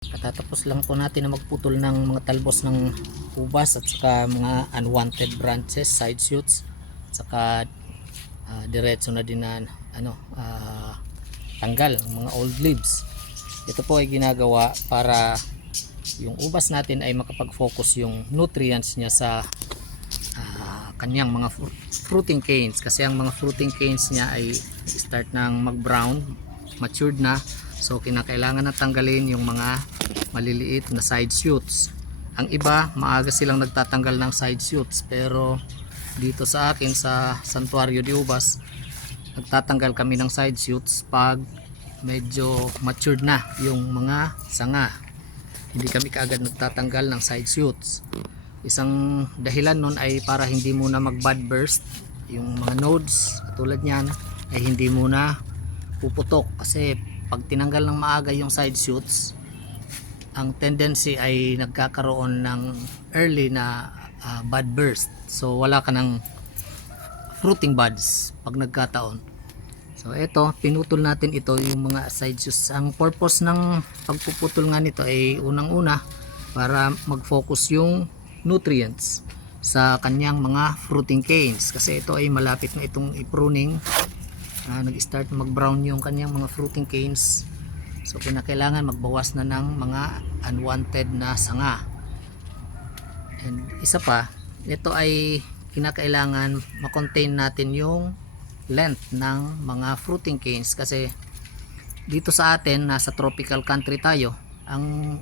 Katatapos lang po natin na magputol ng mga talbos ng ubas at saka mga unwanted branches, side shoots, at saka diretso na din na tanggal ang mga old leaves. Ito po ay ginagawa para yung ubas natin ay makapag-focus yung nutrients niya sa kanyang mga fruiting canes, kasi ang mga fruiting canes niya ay start nang mag-brown, matured na. So kinakailangan na tanggalin yung mga maliliit na side shoots. Ang iba maaga silang nagtatanggal ng side shoots, pero dito sa akin sa Santuario de Ubas nagtatanggal kami ng side shoots pag medyo matured na yung mga sanga. Hindi kami kaagad nagtatanggal ng side shoots. Isang dahilan nun ay para hindi muna mag-bud burst yung mga nodes katulad niyan, ay hindi muna puputok, kasi pag tinanggal ng maaga yung side shoots, ang tendency ay nagkakaroon ng early na bud burst. So wala ka ng fruiting buds pag nagkataon. So ito, pinutol natin ito yung mga side shoots. Ang purpose ng pagpuputol nga nito ay unang-una para mag-focus yung nutrients sa kanyang mga fruiting canes, kasi ito ay malapit na itong i-pruning. Nag-start mag-brown yung kanyang mga fruiting canes. So kinakailangan magbawas na ng mga unwanted na sanga. And isa pa, ito ay kinakailangan ma-contain natin yung length ng mga fruiting canes, kasi dito sa atin, nasa tropical country tayo, ang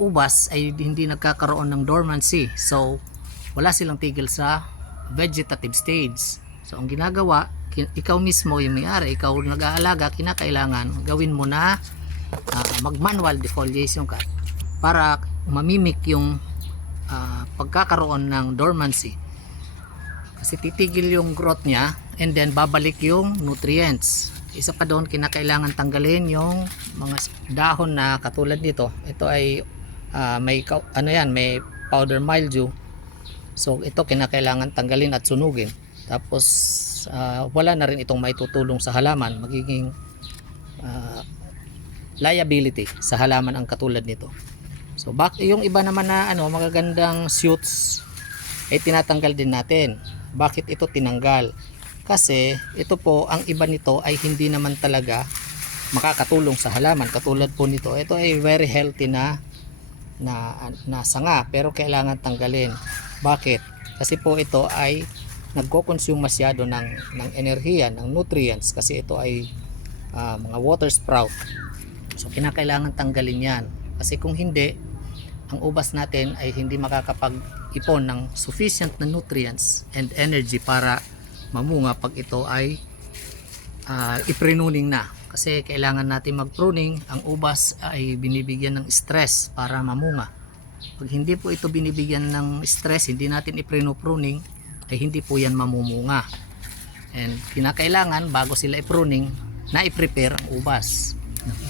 ubas ay hindi nagkakaroon ng dormancy. So wala silang tigil sa vegetative stage. So ang ginagawa, ikaw mismo yung may-ari, ikaw nag-aalaga, kinakailangan gawin mo na mag-manual defoliation ka para mamimik yung pagkakaroon ng dormancy, kasi titigil yung growth niya and then babalik yung nutrients. Isa pa doon, kinakailangan tanggalin yung mga dahon na katulad nito. Ito ay may powder mildew. So ito kinakailangan tanggalin at sunugin. Tapos wala na rin itong maitutulong sa halaman, magiging liability sa halaman ang katulad nito. So yung iba naman na magagandang shoots ay tinatanggal din natin. Bakit ito tinanggal? Kasi ito po, ang iba nito ay hindi naman talaga makakatulong sa halaman. Katulad po nito, ito ay very healthy na sanga, pero kailangan tanggalin. Bakit? Kasi po ito ay nagko-consume masyado ng enerhiya, ng nutrients, kasi ito ay mga water sprout. So kinakailangan tanggalin yan, kasi kung hindi, ang ubas natin ay hindi makakapag-ipon ng sufficient na nutrients and energy para mamunga pag ito ay i-pruning na. Kasi kailangan natin mag-pruning. Ang ubas ay binibigyan ng stress para mamunga. Pag hindi po ito binibigyan ng stress, hindi natin i-pruning, ay hindi po yan mamumunga. And kinakailangan bago sila i-pruning, na i-prepare ang ubas,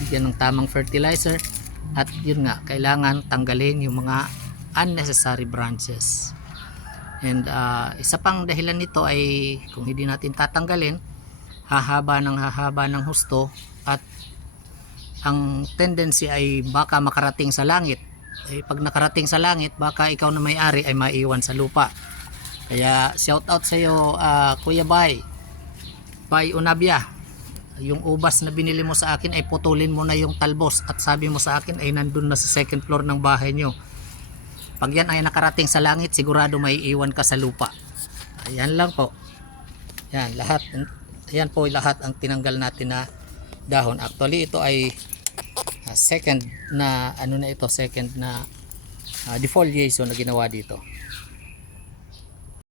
bigyan ng tamang fertilizer, at yun nga, kailangan tanggalin yung mga unnecessary branches. And isa pang dahilan nito ay kung hindi natin tatanggalin, hahaba ng husto, at ang tendency ay baka makarating sa langit. Pag nakarating sa langit, baka ikaw na may-ari ay maiwan sa lupa. Kaya shout out sa iyo, Kuya Bay Unabia. Yung ubas na binili mo sa akin ay putulin mo na yung talbos, at sabi mo sa akin ay nandun na sa second floor ng bahay nyo. Pag yan ay nakarating sa langit, sigurado may iwan ka sa lupa. Ayan lang po. Yan lahat. Ayan po lahat ang tinanggal natin na dahon. Actually ito ay second na defoliation na ginawa dito.